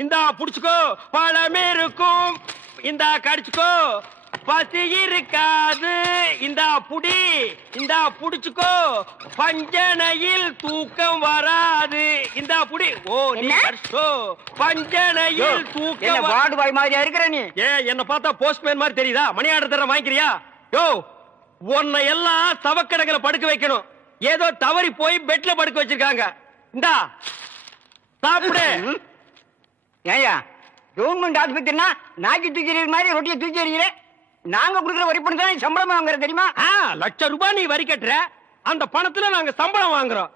இந்தா புடிச்சுக்கோ, பழம் இருக்கும், இந்தா கடிச்சுக்கோ, பசி இருக்காது, இந்தா புடி, இந்தா புடிச்சுக்கோ, பஞ்சனையில் தூக்கம் வராது, இந்தா புடி. ஓ நீ கடிச்சோ, பஞ்சனையில் தூக்கம். வார்டு பாய் மாதிரியா இருக்கிற நீ? என்ன பார்த்தா போஸ்ட்மேன் மாதிரி தெரியுதா? மணி ஆர்டர் தர வாங்கிக்கிறியா? யோ, உன்னை எல்லாம் சவக்கடங்களை படுக்க வைக்கணும். ஏதோ தவறி போய் பெட்ல படுக்க வச்சிருக்காங்க. இந்தா சாப்பிடு. ஏயா கவர்மெண்ட் ஆஸ்பத்திரினா நாக்கி தூக்கி மாதிரி ரொட்டியை தூக்கி எறிகிற. நாங்க கொடுக்குற வரி பணம் தான் சம்பளம் வாங்குற தெரியுமா? ₹1,00,000 நீ வரி கட்டுற, அந்த பணத்துல நாங்க சம்பளம் வாங்குறோம்.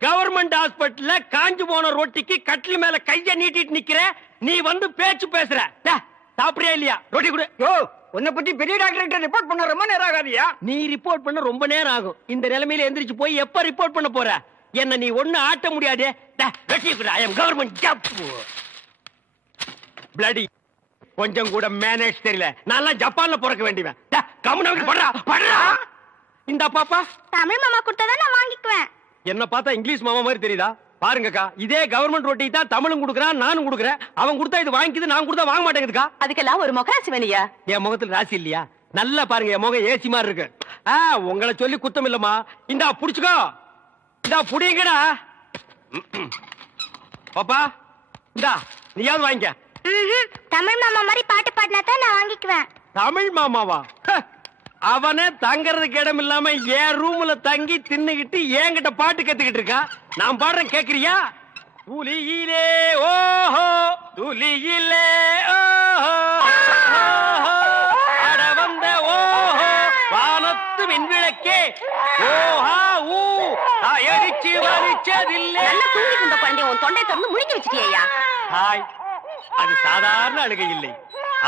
கவர்மெண்ட் ஹாஸ்பிட்டல்ல காஞ்சு போன ரொட்டிக்கு கட்டில் மேல கைய நீட்டிட்டு நிக்கிற, நீ வந்து பேச்சு பேசுற. சாப்பிடுறியா இல்லையா? ரொட்டி கொடு. யோ, உன்னை பத்தி பெரிய டாக்டர் ரிப்போர்ட் பண்ண ரொம்ப நேரம் ஆகாதியா? நீ ரிப்போர்ட் பண்ண ரொம்ப நேரம் ஆகும். இந்த நிலைமையில எந்திரிச்சு போய் எப்ப ரிப்போர்ட் பண்ண போற? என்ன நீ ஒண்ணு ஆட்ட முடியாது. Government job bloody. கொஞ்சம் கூட மேனேஜ் தெரியல. நான் ஜப்பான்ல பிறக்க வேண்டியவன். இந்த பாப்பா தமிழ் மாமா கொடுத்தா நான் வாங்கிக்குவேன். என்ன பார்த்தா இங்கிலீஷ் மாமா மாதிரி தெரியுதா? பாருங்கக்கா, இதே கவர்மெண்ட் ரொட்டி தான் தமிழும் கொடுக்குறான், நானும் கொடுக்குறேன். அவன் கொடுத்தா இது வாங்கிக்குது, நான் கொடுத்தா வாங்க மாட்டேங்குதுக்கா. அதுக்கெல்லாம் ஒரு முகராசி வேணியா? என் முகத்துல ராசி இல்லையா? நல்லா பாருங்க, என் முகம் ஏசி மாதிரி இருக்கு. உங்களை சொல்லி குத்தம் இல்லம்மா. இந்தா புடிச்சுக்கோ, இந்தா புடிங்கடா. பாப்பா இந்தா நீயாவது வாங்கிக்க. தமிழ் மாமா மாதிரி பாட்டு பாடினா தான் நான் வாங்கிக்குவேன். தமிழ் மாமாவா? அவனே தங்கறதுக்கு இடம் இல்லாம என் ரூம்ல தங்கி தின்னுகிட்டு என்கிட்ட பாட்டு கத்துக்கிட்டு இருக்கா. நான் பாடுறேன், கேக்குறியா? துளியிலே ஓஹோ, துளியிலே ஓஹோ, அட வந்த ஓஹோ, வானத்து மின்விளக்கே ஓஹா ஊ, அடிச்சு வலிச்சதில்லை. நல்லா தூங்கிட்டு இருந்த குழந்தைய உன் தொண்டை திறந்து முழிக்க வச்சிட்டியா? ஹாய், அது சாதாரண அழுகை இல்லை,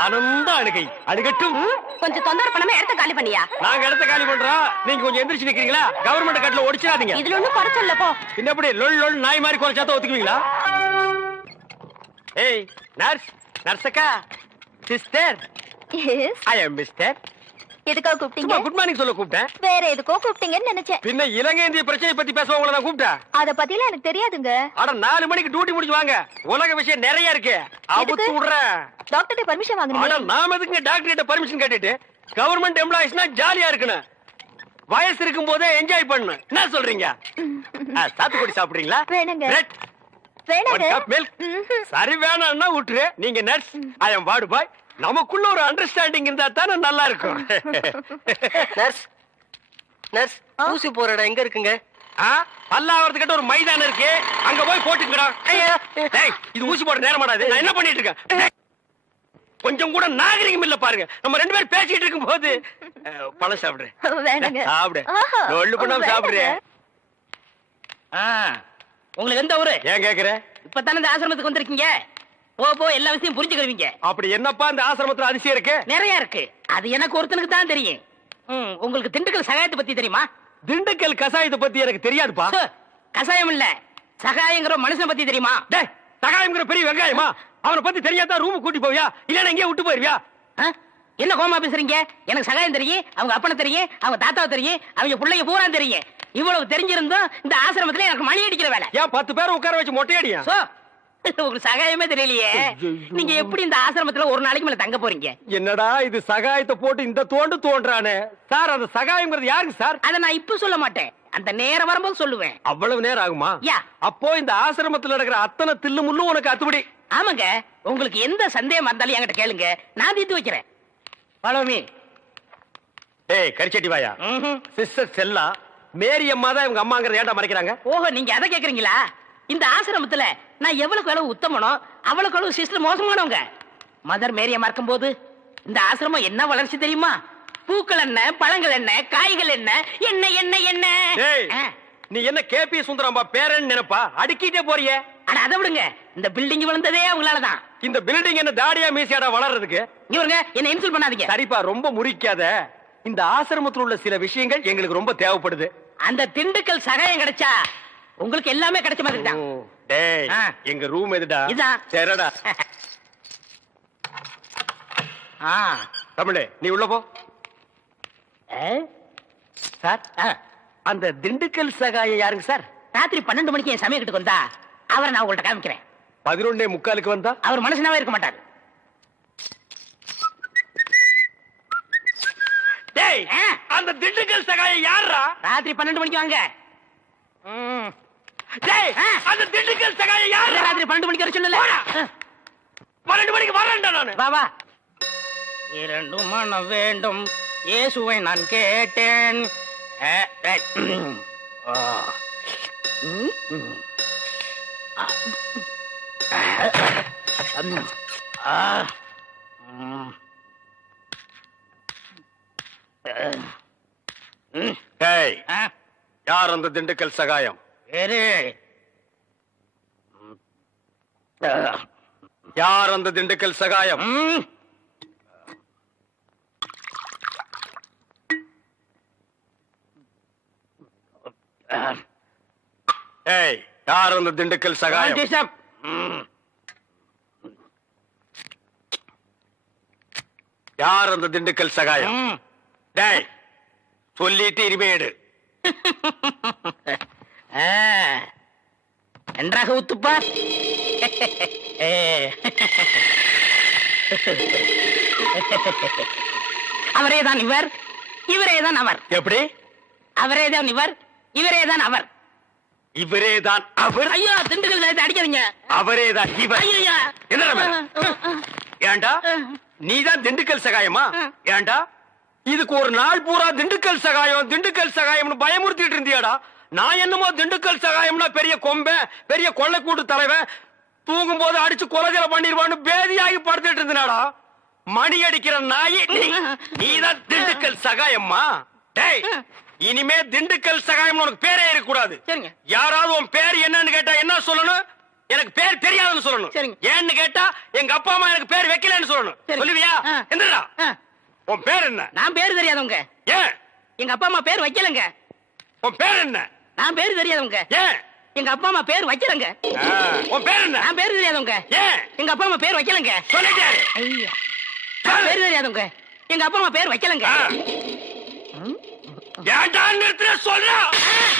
ஆனந்த அழுகை. அழுகட்டும். கொஞ்சம் தொந்தரவு பண்ணாம இடத்த காலி பண்ணியா? நாங்க இடத்த காலி பண்றோம், நீங்க கொஞ்சம் எந்திரிச்சு நிக்கிறீங்களா? கவர்மெண்ட் கட்டல ஒடிச்சிடாதீங்க. இதுல ஒண்ணும் குறைச்சல்ல போ. என்ன எப்படி லொல் லொல் நாய் மாதிரி குறைச்சாத்த ஒத்துக்குவீங்களா? ஏய் நர்ஸ், நர்ஸக்கா, சிஸ்டர். எஸ். ஐ அம் மிஸ்டர். எதுக்கோ கூப்பிட்டீங்க? குட் மார்னிங் சொல்ல கூப்பிட்டேன். வேற எதுக்கோ கூப்பிட்டீங்கன்னு நினைச்சேன். பின்ன இலங்கை இந்திய பிரச்சனை பத்தி பேச உங்களை நான் கூப்பிட்டேன். அத பத்திலாம் எனக்கு தெரியாதுங்க. அட 4 மணிக்கு டியூட்டி முடிச்சு வாங்க, உலக விஷயம் நிறைய இருக்கு. அவுத்து விடுறேன். டாக்டர்ட்ட பர்மிஷன் அட வாங்குறீங்க? நாம எதுக்கு டாக்டர் கிட்ட பர்மிஷன் கேட்டுட்டு? கவர்மெண்ட் எம்ப்ளாயிஸ்னா ஜாலியா இருக்கணும், வயசு இருக்கும் போதே என்ஜாய் பண்ணணும். என்ன சொல்றீங்க? சாத்துக்குடி சாப்பிடுறீங்களா? வேணுங்க. பிரெட், வேணாங்க. ஒரு கப் மில்க். சரி வேணாம்னா விட்டுரு. நீங்க நர்ஸ், ஐ அம் வார்டு பாய். நமக்குள்ள ஒரு அண்டர்ஸ்டாண்டிங் இருந்தா தானே நல்லா இருக்கும். நர்ஸ், நர்ஸ், ஊசி போற இடம் எங்க இருக்குங்க? பல்லாவரத்துக்கிட்ட ஒரு மைதானம் இருக்கு, அங்க போய் போட்டுக்கடா. இது ஊசி போட நேரம் மாட்டாது. நான் என்ன பண்ணிட்டு இருக்கேன்? கொஞ்சம் கூட நாகரிகம் இல்ல பாருங்க. நம்ம 2 பேரும் பேசிட்டு இருக்கும் போது பழம் சாப்பிடுறேன். வேணாங்க. சாப்பிடு, ஒண்ணு பண்ணாம சாப்பிடுறேன். உங்களுக்கு எந்த ஊரு? ஏன் கேக்குற? இப்பதானே இந்த ஆசிரமத்துக்கு வந்திருக்கீங்க, போ போ எல்லா விஷயம் புரிஞ்சுக்கிறீங்க. அப்படி என்னப்பா இந்த ஆசிரமத்துல அதிசயம் இருக்கு? நிறைய இருக்கு, அது எனக்கு ஒருத்தனுக்கு தான் தெரியும். உங்களுக்கு திண்டுக்கல் சகாயத்தை பத்தி தெரியுமா? திண்டுக்கல் கசாயத்தை பத்தி எனக்கு தெரியாதுப்பா. கசாயம் இல்ல, சகாயங்கிற மனுஷனை பத்தி தெரியுமா? சகாயம்ங்கிற பெரிய வெங்காயமா? அவனை பத்தி தெரியாதா ரூம் கூட்டி போவியா, இல்லன்னா எங்கேயே விட்டு போயிருவியா? என்ன கோமா பேசுறீங்க? எனக்கு சகாயம் தெரியும், அவங்க அப்பனை தெரியும், அவங்க தாத்தாவை தெரியும், அவங்க பிள்ளைங்க பூரா தெரியும். இவ்வளவு தெரிஞ்சிருந்தும் இந்த ஆசிரமத்துல எனக்கு மணி அடிக்கிற வேலை. ஏன் 10 பேரை உட்கார வச்சு மொட்டையடியா? உங்களுக்கு சகாயமே தெரியலையே. நீங்க எப்படி இந்த ஆசிரமத்துல ஒரு நாளைக்கு மேல தங்க போறீங்க? என்னடா இது சகாயத்தை போட்டு இந்த தோன்றானே சார். அந்த சகாயம்ங்கிறது யாருக்கு சார்? அத நான் இப்ப சொல்ல மாட்டேன், அந்த நேரம் வரும்போது சொல்லுவேன். அவ்வளவு நேரம் ஆகுமா? அப்போ இந்த ஆசிரமத்துல நடக்கிற அத்தனை தில்லு முள்ளும் உனக்கு அத்துபடி? ஆமாங்க, உங்களுக்கு எந்த சந்தேகம் இருந்தாலும் என்கிட்ட கேளுங்க, நான் தீர்த்து வைக்கிறேன். Follow me. ஏய் கரிச்சட்டி வாயா. சிஸ்டர் செல்லா, மேரி அம்மா தான் இவங்க அம்மாங்கறத ஏன்டா மறைக்கிறாங்க? ஓஹோ, நீங்க அத கேக்குறீங்களா? இந்த ஆசிரமத்துல நான் எவ்வளவுக்கு அளவு உத்தமனோ அவ்வளவுக்கு அளவு சிஸ்டர் மோசமானவங்க. மதர் மேரி அம்மா இருக்கும்போது இந்த ஆசிரமம் என்ன வளர்ச்சி தெரியுமா? பூக்கள் என்ன, பழங்கள் என்ன, காய்கள் என்ன, என்ன என்ன என்ன. நீ என்ன கேபி சுந்தரம்பா பேரன் நினைப்பா? அடிக்கிட்டே போறியே. அட அதை விடுங்க, இந்த பில்டிங் விழுந்ததே அவங்களாலதான். இந்த பில்டிங் என்ன தாடியா மீசியாடா வளர்றதுக்கு? இவருங்க என்ன இன்சல்ட் பண்ணாதீங்க. சரிப்பா, ரொம்ப முறிக்காத. இந்த ஆசிரமத்தில் உள்ள சில விஷயங்கள் எங்களுக்கு ரொம்ப தேவைப்படுது. அந்த திண்டுக்கல் சகாயம் கிடைச்சா உங்களுக்கு எல்லாமே கிடைச்ச மாதிரி தான். டேய், எங்க ரூம் எதுடா? இதான். சரிடா. தமிழே, நீ உள்ள போ. சார், அந்த திண்டுக்கல் சகாயம் யாருங்க சார்? ராத்திரி 12 மணிக்கு என் சமயத்துக்கு வந்தா அவரை நான் உங்கள்ட்ட காமிக்கிறேன். 11:45 வந்தா அவர் மனுஷனாவே இருக்க மாட்டாரு. டேய் அந்த திண்டுக்கல் சகாயம் யாரா? ராத்திரி 12 மணிக்கு வாங்க. டேய் அந்த திண்டுக்கல் சகாயம் யாரா? ராத்திரி 12 மணிக்கு வர சொல்லல. 12 மணிக்கு வரேன்டா நானு. வா வா. 2 மனம் வேண்டும் இயேசுவை நான் கேட்டேன். டேய் யார் அந்த திண்டுக்கல் சகாயம்? யார் அந்த திண்டுக்கல் சகாயம்? ஏய் யார் அந்த திண்டுக்கல் சகாயம்? யார் அந்த திண்டுக்கல் சகாயம்? டேய் சொல்லிட்டு இனிமேடு நன்றாக ஊத்துப்பா. அவரேதான் இவர், இவரேதான் அவர். எப்படி? அவரேதான் இவர், இவரேதான் அவர். இவரேதான் அவர். ஐயோ திண்டுக்கல் நேரத்தை அடிக்காதீங்க. அவரேதான் இவர். ஐயா என்ன ஏண்டா நீதான் திண்டுக்கல் சகாயமா? ஏண்டா இதுக்கு ஒரு நாள் பூரா திண்டுக்கல் சகாயம் திண்டுக்கல் சகாயம்னு பயமுறுத்திட்டு இருந்தியாடா. நான் என்னமோ திண்டுக்கல் சகாயம்னா பெரிய கொம்பன் பெரிய கொள்ளைக்கூட்டு தலைவன் தூங்கும் போது அடிச்சு கொலைகளை பண்ணிடுவான்னு பேதியாகி படுத்துட்டு இருந்தாடா. மணி அடிக்கிற நாய் நீதான் திண்டுக்கல் சகாயம்மா? டேய் இனிமே திண்டுக்கல் சகாயம் உனக்கு பேரே இருக்கக்கூடாது. சரிங்க. யாராவது உன் பேர் என்னன்னு கேட்டா என்ன சொல்லணும்? எனக்கு பேர் தெரியாதுன்னு சொல்லணும். சரிங்க. ஏன்னு கேட்டா எங்க அப்பா அம்மா எனக்கு பேர் வைக்கலன்னு சொல்லணும். சரி. சொல்லுவியா? எந்திரா. உன் பேர் என்ன? நான் பேரு தெரியாதவங்க. ஏன்? எங்க அப்பா அம்மா பேர் வைக்கலங்க. உன் பேர் என்ன? நான் பேரு தெரியாதவங்க. ஏன்? எங்க அப்பா அம்மா பேர் வைக்கலங்க. உன் பேர் என்ன? நான் பேரு தெரியாதவங்க. ஏன்? எங்க அப்பா அம்மா பேர் வைக்கலங்க. சொல்லிட்டாரு. ஐயா நான் பேரு தெரியாதவங்க. எங்க அப்பா அம்மா பேர் வைக்கலங்க. ஏன்டா நிறுத்துற சொல்றா?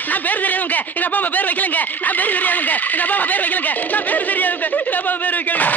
நான் பேரு தெரியாதவங்க. எங்க அப்பா அம்மா பேர் வைக்கலங்க. நான் பேரு தெரியாதவங்க. எங்க அப்பா அம்மா பேர் வைக்கலங்க. நான் பேரு தெரியாதவங்க. எங்க அப்பா அம்மா பேர் வைக்கலங்க.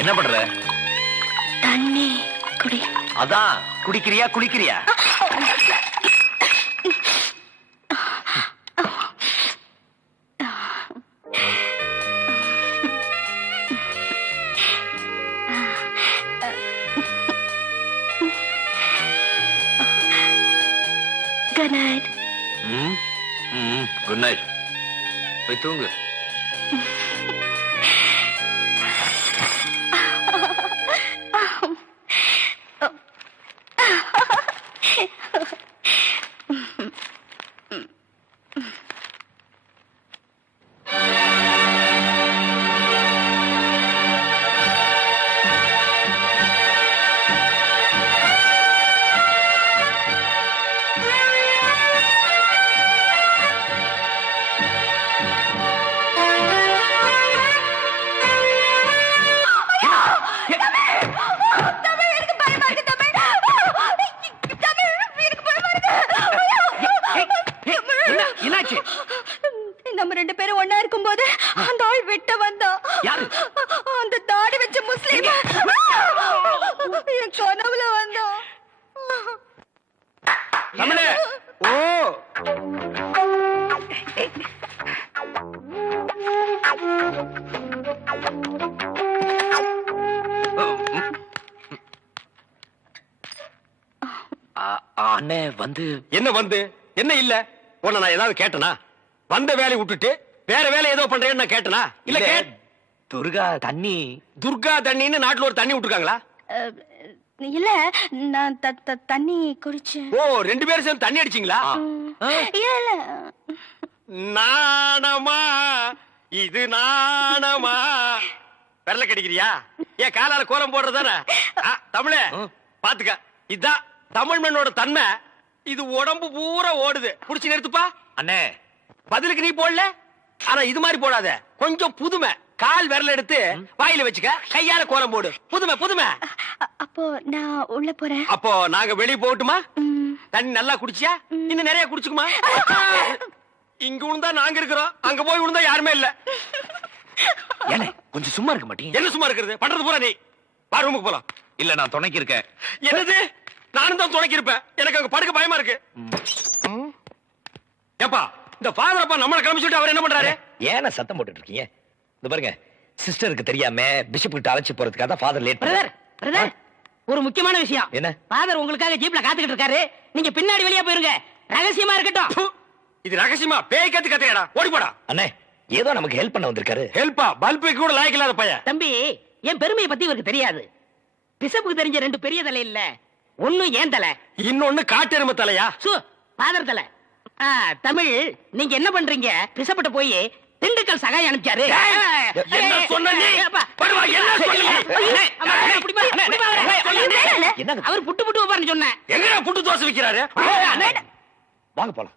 என்ன பண்ற? தண்ணி குடி. அதான் குடிக்கிறியா குளிக்கிறியா? Good night. Good night. போய் தூங்கு. என்னாச்சு? நம்ம 2 பேரும் ஒண்ணா இருக்கும்போது அந்த ஆள் வெட்ட வந்தான். யாரு? அந்த தாடி வச்ச முஸ்லீம் என் கனவுல வந்தான். தமிழே. ஓ அண்ணே வந்து என்ன வந்து என்ன இல்ல உன்னை நான் ஏதாவது கேட்டனா? வந்த வேலையை விட்டுட்டு வேற வேலை ஏதோ பண்றேன்னு நான் கேட்டனா? இல்ல துர்கா தண்ணி துர்கா தண்ணின்னு நாட்டுல ஒரு தண்ணி விட்டுருக்காங்களா? இல்ல நான் தண்ணி குடிச்சேன். ஓ 2 பேரும் சேர்ந்து தண்ணி அடிச்சீங்களா? இல்ல இல்ல நாணமா இது நாணமா விரல கடிக்கிறியா? ஏன் காலால கோலம் போடுறதானே? தமிழே பாத்துக்க, இதான் தமிழ் மண்ணோட தன்மை. இது உடம்பு பூரா ஓடுது. புடிச்சு நிறுத்துப்பா. அண்ணே பதிலுக்கு நீ போடல, ஆனா இது மாதிரி போடாத. கொஞ்சம் புதுமை. கால் விரல எடுத்து வாயில வச்சுக்க, கையால கோலம் போடு. புதுமை புதுமை. அப்போ நான் உள்ள போறேன். அப்போ நாங்க வெளிய போகட்டுமா? தண்ணி நல்லா குடிச்சியா? இன்னும் நிறைய குடிச்சுக்குமா? இங்க விழுந்தா நாங்க இருக்கிறோம், அங்க போய் விழுந்தா யாருமே இல்ல. ஏண்ணே கொஞ்சம் சும்மா இருக்க மாட்டீங்க? என்ன சும்மா இருக்கிறது? பண்றது பூரா நீ. வா ரூமுக்கு போலாம். இல்ல நான் துணைக்கு இருக்கேன். என்னது? நானும் தான் துணைக்கி இருப்பேன். எனக்கு அங்க படுக்க பயமா இருக்கு. ஏப்பா இந்த ஃபாதர் அப்பா நம்மள கிளம்பி சொல்லிட்டு அவர் என்ன பண்றாரு? ஏன்னா சத்தம் போட்டுட்டு இருக்கீங்க? இந்த பாருங்க, சிஸ்டருக்கு தெரியாம பிஷப் கிட்ட அழைச்சு போறதுக்காக தான் ஃபாதர் லேட் பிரதர் பிரதர், ஒரு முக்கியமான விஷயம். என்ன? ஃபாதர் உங்களுக்காக ஜீப்ல காத்துக்கிட்டு இருக்காரு. நீங்க பின்னாடி வெளியே போயிருங்க, ரகசியமா இருக்கட்டும். ப்பு, இது ரகசியமா பேய் கத்து கத்துக்கடா. ஓடி போடா. அண்ணே ஏதோ நமக்கு ஹெல்ப் பண்ண வந்திருக்காரு. ஹெல்ப்பா? பல்பு கூட லாய்க்கு இல்லாத பையன். தம்பி, என் பெருமையை பத்தி இவருக்கு தெரியாது. பிஷப்புக்கு தெரிஞ்ச 2 பெரிய தலை இல்ல, ஒண்ணு ஏன் தலை, இன்னொன்னு காட்டெருமை தலையா? ஃபாதர் தலை. தமிழ், நீங்க என்ன பண்றீங்க? பிஷப்பிட்ட போய் திண்டுக்கல் சகாயம் அனுப்பிச்சாரு. என்ன சொன்ன நீ? படுவா, என்ன சொன்னீங்க? என்னங்க? அவர் புட்டு புட்டு வைப்பாருன்னு சொன்னேன். எங்கடா புட்டு தோசை விக்கிறாரு? வாங்க போலாம்.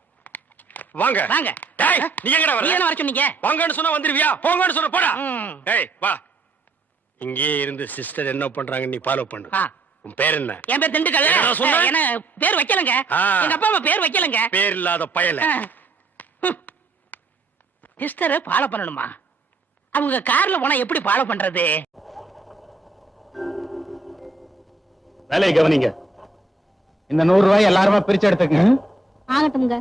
வாங்க வாங்க. டேய், நீ எங்கடா நீ வர? என்ன வர சொன்னீங்க? வாங்கன்னு சொன்னா வந்துருவியா? போங்கன்னு சொன்னா போடா. ம். டேய் வா. இங்கே இருந்து சிஸ்டர் என்ன பண்றாங்க நீ ஃபாலோ பண்ணு. ஆ. உன் பேர் என்ன? என் பேர் திண்டுக்கல். என்னடா சொன்ன? என்ன பேர் வைக்கலங்க. ஆ. எங்க அப்பா அம்மா பேர் வைக்கலங்க. பேர் இல்லாத பயல. சிஸ்டரை ஃபாலோ பண்ணணுமா? அவங்க கார்ல போனா எப்படி ஃபாலோ பண்றது? வேலையை கவனிங்க. இந்த 100 ரூபாய் எல்லாருமா பிரிச்சு எடுத்துங்க. ஆகட்டும்ங்க.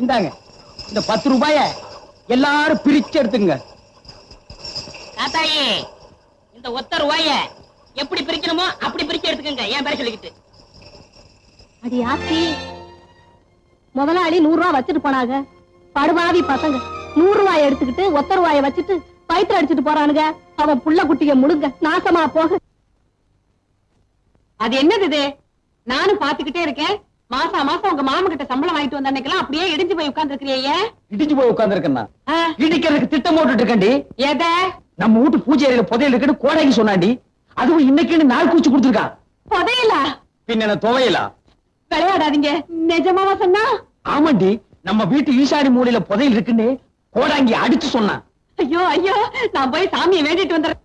இந்தாங்க இந்த 10 ரூபாய எல்லாரும் பிரிச்சு எடுத்துங்க. தாத்தாயி, இந்த ஒத்த ரூபாய எப்படி பிரிக்கணுமோ அப்படி பிரிச்சு எடுத்துக்கங்க. என் பேரை சொல்லிக்கிட்டு. அது யாத்தி முதலாளி 100 ரூபாய் வச்சுட்டு போனாங்க. படுபாவி பசங்க 100 ரூபாய் எடுத்துக்கிட்டு ஒத்த ரூபாய வச்சுட்டு பயிற்று அடிச்சுட்டு போறானுங்க. அவன் புள்ள குட்டிய முழுங்க நாசமா போக. அது என்னது இது? நானும் பாத்துக்கிட்டே இருக்கேன். மாசம் மாசம் உங்க மாமா கிட்ட சம்பளம் வாங்கிட்டு வந்த அன்னைக்கெல்லாம் அப்படியே இடிஞ்சு போய் உட்கார்ந்து இருக்கிறீங்க. இடிச்சு போய் உட்கார்ந்து இருக்கேன்னா இடிக்கிறதுக்கு திட்டம் போட்டுட்டு இருக்கேன்டி. எத? நம்ம வீட்டு பூஜை அறையில புதையல் இருக்குன்னு கோடைக்கு சொன்னாண்டி. அதுவும் இன்னைக்குன்னு நாள் கூச்சு கொடுத்துருக்கான். புதையலா? பின்ன என்ன துவையலா? விளையாடாதீங்க. நிஜமாவா சொன்னா? ஆமாண்டி, நம்ம வீட்டு ஈசாடி மூலையில புதையல் இருக்குன்னு கோடாங்கி அடிச்சு சொன்னான். ஐயோ ஐயோ, நான் போய் சாமியை வேண்டிட்டு வந்துடுறேன்.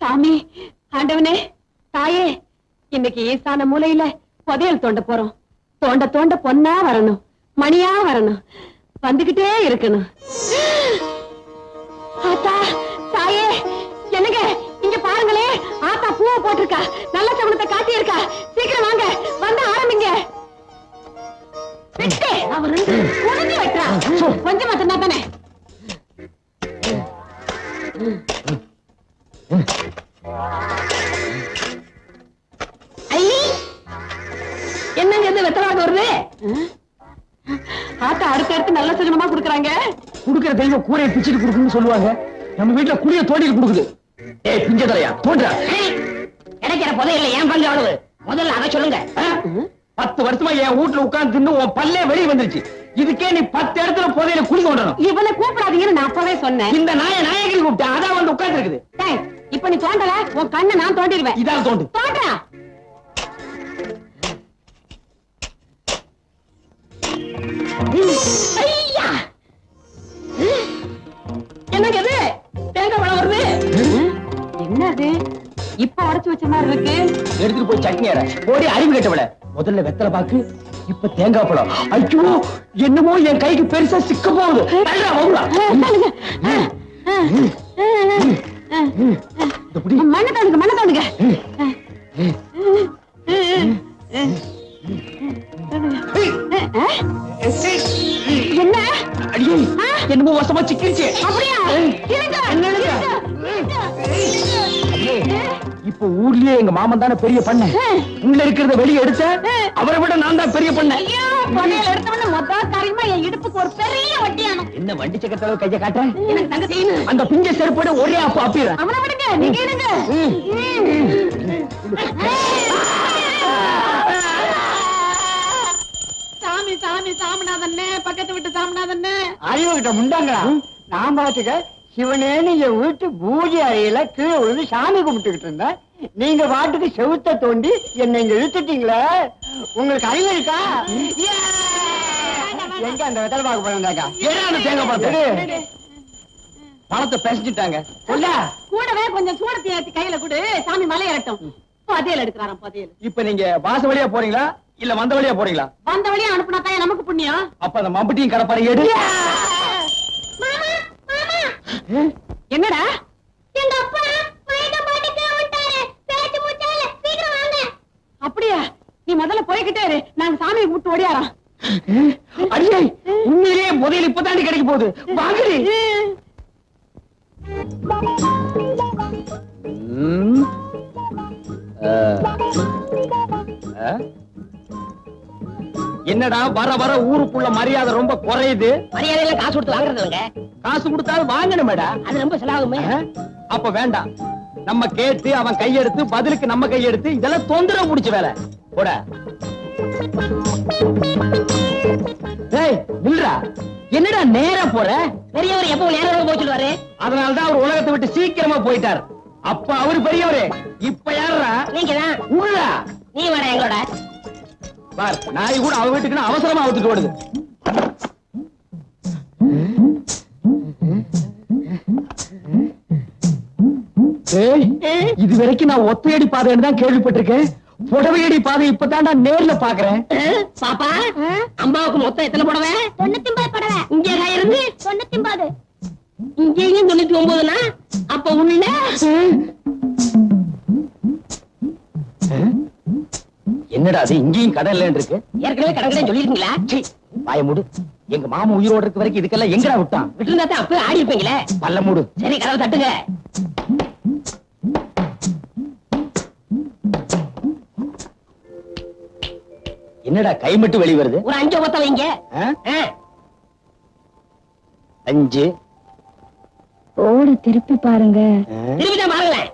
சாமி, ஆண்டவனே, தாயே, இன்னைக்கு ஈசான மூலையில புதையல் தோண்ட போறோம். தோண்ட தோண்ட பொன்னா வரணும், மணியா வரணும், வந்துகிட்டே இருக்கணும். ஆத்தா, தாயே, என்னங்க இங்க பாருங்களே, ஆத்தா பூவை போட்டிருக்கா, நல்ல சகுனத்தை காட்டி இருக்கா. சீக்கிரம் வாங்க, வந்து ஆரம்பிங்க. விட்டு, அவர் குடிஞ்சு வெட்டா. கொஞ்சம் மட்டும்தான் தானே. என்னங்க இது வெத்தலாக வருது? ஆத்தா அடுத்தடுத்து நல்ல சகுனமா குடுக்கறாங்க. குடுக்கிற தெய்வம் கூரையை பிச்சுட்டு குடுக்குன்னு சொல்லுவாங்க. நம்ம வீட்டுல குடிய தோண்டிட்டு குடுக்குது. ஏய் பிஞ்சதலையா தோன்றா. கிடைக்கிற புதையல்ல ஏன் பங்கு அவ்வளவு? முதல்ல அதை சொல்லுங்க. 10 வருஷமா என் வீட்டுல உட்கார்ந்து தின்னு உன் பல்லே வெளியே வந்துருச்சு. இதுக்கே நீ 10 இடத்துல புதையல குடி தோண்டணும். இவனை கூப்பிடாதீங்கன்னு நான் அப்பவே சொன்னேன். இந்த நாயகி கூப்பிட்டேன், அதான் வந்து உட்கார்ந்து இருக்குது. டேய், இப்ப நீ தோண்டல, உன் கண்ணை நான் தோண்டிடுவேன். இதான் தோண்டு. தோண்டா. ஐயா! என்னங்க இது? தேங்காய் பழம் வருது. என்னது? இப்ப உடைச்சு வச்ச மாதிரி இருக்கு. எடுத்துட்டு போய் சட்னி அரை. போடி அறிவு கட்டவள. முதல்ல வெத்தலை பாக்கு, இப்ப தேங்காய் பழம். ஐயோ, என்னமோ என் கைக்கு பெருசா சிக்க போகுது. தள்ளுடா, வவுடா. மண்ணை தோணுங்க, மண்ணை தோணுங்க. என்ன? அடியே, என்னமோ வசமா சிக்கிருச்சு. அப்படியா? இருங்க, இருங்க. இப்ப ஊர்லயே எங்க மாமன் தானே பெரிய பண்ண. உள்ள இருக்கிறத வெளியே எடுத்த அவரை விட நான் தான் பெரிய பண்ண. ஐயோ பொண்ணையில எடுத்தவன மொத்த காரியமா என் இடுப்புக்கு ஒரு பெரிய வட்டியானோ. என்ன வண்டி சக்கரத்துல கைய காட்டுறேன்? எனக்கு தங்க செய்யணும். அந்த பிஞ்ச செருப்போட ஒரே அப்ப அப்பிடுறேன். அவனை விடுங்க, நீங்க எடுங்க. சாமி சாமி சாமிநாதன்னே, பக்கத்து விட்டு சாமிநாதன்னே. அறிவு கிட்ட முண்டாங்களா? நான் பாத்துக்க சிவனேன்னு என் வீட்டு பூஜை அறையில கீழே விழுந்து சாமி கும்பிட்டுக்கிட்டு இருந்தேன். நீங்க பாட்டுக்கு செவுத்த தோண்டி என்னை இங்க இழுத்துட்டீங்களே. உங்களுக்கு அறிவு இருக்கா? எங்க அந்த வெத்தலை பாக்க போறாங்க? தேங்காய் பழத்தை பழத்தை பேசிட்டாங்க. கூடவே கொஞ்சம் சூடத்தை ஏத்தி கையில கொடு, சாமி மலையேறட்டும். பதியல் எடுக்கிறாராம் பதியல். இப்ப நீங்க வாச வழியா போறீங்களா இல்ல வந்த வழியா போறீங்களா? வந்த வழியா அனுப்புனா தான் நமக்கு புண்ணியம். அப்ப அந்த மம்பட்டியும் கடப்பாரு எடு. என்னடா எங்க அப்பா மயக்க போட்டுட்டு வந்துட்டாரு. பேச்சு மூச்சால சீக்கிரம் வாங்க. அப்படியா? நீ முதல்ல போய்கிட்டே இரு, நாங்க சாமியை கூப்பிட்டு ஓடியாரோம். அடியே உண்மையிலேயே முதல் இப்பதாண்டி கிடைக்க போகுது. வாங்கடி. என்னடா வர வர ஊருக்குள்ள மரியாதை ரொம்ப குறையுது. மரியாதையில காசு கொடுத்து வாங்குறது இல்லைங்க. காசு கொடுத்தாலும் வாங்கணுமேடா. அது ரொம்ப செலவாகுமே. அப்ப வேண்டாம், நம்ம கேட்டு அவன் கையெடுத்து பதிலுக்கு நம்ம கையெடுத்து இதெல்லாம் தொந்தரவு முடிச்ச வேலை போட. டேய் நில்றா, என்னடா நேரா போற? பெரியவர் எப்பவும் நேரம் போய் சொல்லுவாரு. அதனாலதான் அவர் உலகத்தை விட்டு சீக்கிரமா போயிட்டார். அப்ப அவரு பெரியவரு, இப்ப யாரா? நீங்க தான். உள்ளா நீ வர எங்களோட. பார், நாய் கூட அவ வீட்டுக்கு அவசரமா அவுத்துட்டு ஓடுது. இது வரைக்கும் நான் ஒத்தையடி பாதைன்னு தான் கேள்விப்பட்டிருக்கேன். புடவையடி பாதை இப்பதான்டா நேர்ல பாக்குறேன். பாப்பா, அம்மாவுக்கு மொத்தம் எத்தனை புடவை? 99 படவை. இங்க இருந்து 99. இங்கேயும் 99னா அப்ப உள்ள என்னடா அது இங்கேயும் கடை இல்லன்னு இருக்கு? ஏற்கனவே கடற்கரை சொல்லிருக்கீங்களா? வாய மூடு. எங்க மாமா உயிரோடு இருக்க வரைக்கும் இதுக்கெல்லாம் எங்கடா விட்டான்? விட்டுருந்தா தான் அப்ப ஆடி இருப்பீங்களே. பல்ல மூடு. சரி, கதவை தட்டுங்க. என்னடா கை மட்டும் வெளி வருது? ஒரு 5 ஒத்த வைங்க. 5 ஓடு திருப்பி பாருங்க. திரும்பிதான் பாருங்களேன்.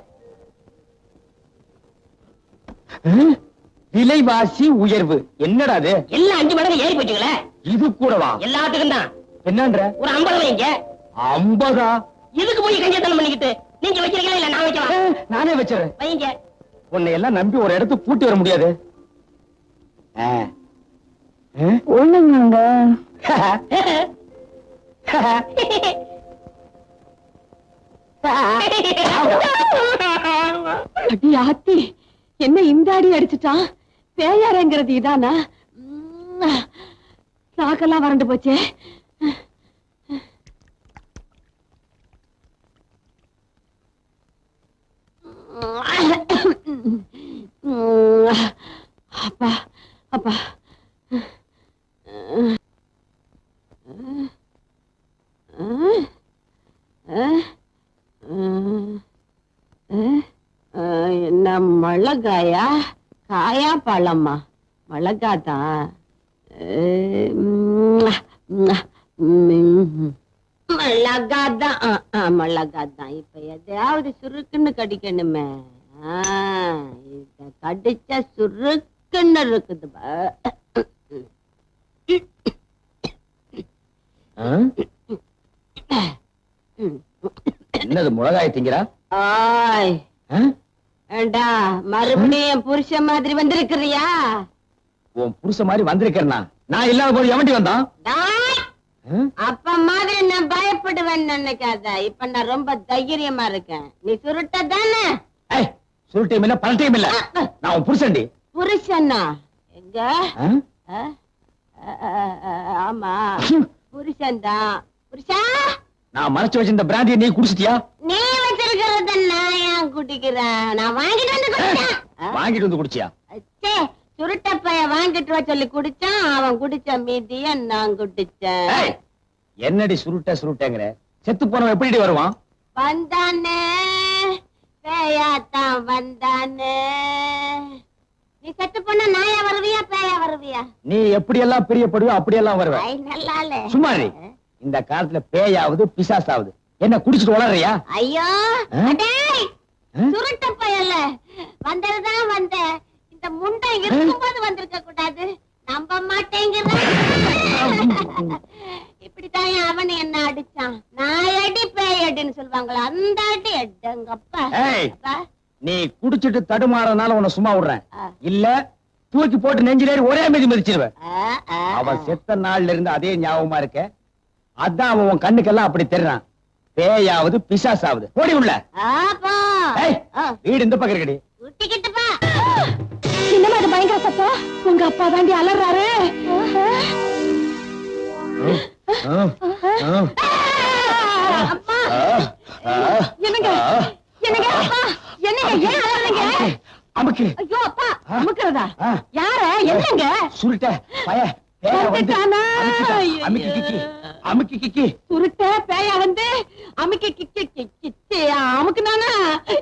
விலைவாசி உயர்வு என்னடா அது? எல்லாம் 5 மடங்கு ஏறி போச்சுங்களே. இது கூடவா? எல்லாத்துக்கும் தான். என்னன்ற? ஒரு 50 வைங்க. 50? இதுக்கு போய் கஞ்சத்தனம் பண்ணிக்கிட்டு நீங்க வைக்கிறீங்களா இல்ல நான் வைக்கலாம்? நானே வச்சிடறேன். வைங்க. உன்னை எல்லாம் நம்பி ஒரு இடத்துக்கு கூட்டி வர முடியாது. ஒண்ணுங்க. அடி ஆத்தி, என்ன இந்த அடி அடிச்சுட்டான்? பேயாரங்கிறது இதானா? சாக்கெல்லாம் வறண்டு போச்சே. அப்பா அப்பா, என்ன மிளகாயா காயா பழமா? மிளகாதான். மிளகாதான் மிளகாதான். இப்ப எதையாவது சுருக்குன்னு கடிக்கணுமே. இத கடிச்சா சுருக்குன்னு இருக்குது. என்னது மிளகாய் திங்கிறா? ஏண்டா மறுபடியும் புருஷன் மாதிரி வந்திருக்கிறியா? உன் புருஷ மாதிரி வந்திருக்கேன்னா நான் இல்லாத போது எவண்டி வந்தான்? அப்ப மாதிரி நான் பயப்படுவேன்னு நினைக்காத. இப்ப நான் ரொம்ப தைரியமா இருக்கேன். நீ சுருட்ட தானே? சுருட்டையும் இல்ல பலட்டையும் இல்ல, நான் உன் புருஷன்டி. புருஷனா? எங்க? ஆமா புருஷன் தான். புருஷா, நான் மறைச்சு வச்சிருந்த பிராந்தியை நீ குடிச்சிட்டியா? நீ வச்சிருக்கிறத நான் ஏன் குடிக்கிறேன்? நான் வாங்கிட்டு வந்து குடிச்சேன். வாங்கிட்டு வந்து குடிச்சியா? சுருட்ட பைய வாங்கிட்டு வா சொல்லி குடிச்சான். அவன் குடிச்ச மீதிய நான் குடிச்சேன். என்னடி சுருட்ட சுருட்டங்கிற? செத்து போனவன் எப்படி வருவான்? வந்தானே பேயாத்தான் வந்தானே. நீ செத்து போனா நாயா வருவியா பேயா வருவியா? நீ எப்படி எல்லாம் பிரியப்படுவோ அப்படியெல்லாம் வருவ. ஐ நல்லாலே. சும்மா இரு. இந்த காலத்துல பேயாவது பிசாசாவது என்ன குடிச்சிட்டு வளர்றியா? ஐயோ அடேய் சுருட்ட பயல வந்ததுதான் வந்த. இந்த முண்டை இருக்கும்போது வந்திருக்க கூடாது. நம்ப மாட்டேங்கிற. இப்படித்தான் அவன் என்ன அடிச்சான். நான் அடி பேய் அடின்னு சொல்லுவாங்களா, அந்த அடி எட்டங்கப்பா. நீ குடிச்சிட்டு தடுமாறனால உன்னை சும்மா விடுறேன். இல்ல தூக்கி போட்டு நெஞ்சிலேறி ஒரே மீதி மிதிச்சிருவேன். அவன் செத்த நாள்ல இருந்து அதே ஞாபகமா இருக்க. அதான் அவன் உன் கண்ணுக்கெல்லாம் அப்படி தெரிறான். பேயாவது பிசாசாவது. ஓடி உள்ள. வீடு இந்த பக்கம் இருக்கடி. என்னமா அது பயங்கர சத்தம்? உங்க அப்பா தாண்டி அலறாரு. என்னங்க என்னங்க அப்பா என்னங்க ஏன் அலறீங்க? அமுக்கு. ஐயோ அப்பா அமுக்குறதா? யார? என்னங்க சுருட்ட பய பேயா வந்து அமுக்கி கிக்கி அமுக்கி கிக்கி சுருட்ட பேயா வந்து அமுக்கி கிக்கி கிக்கி அமுக்குனானா?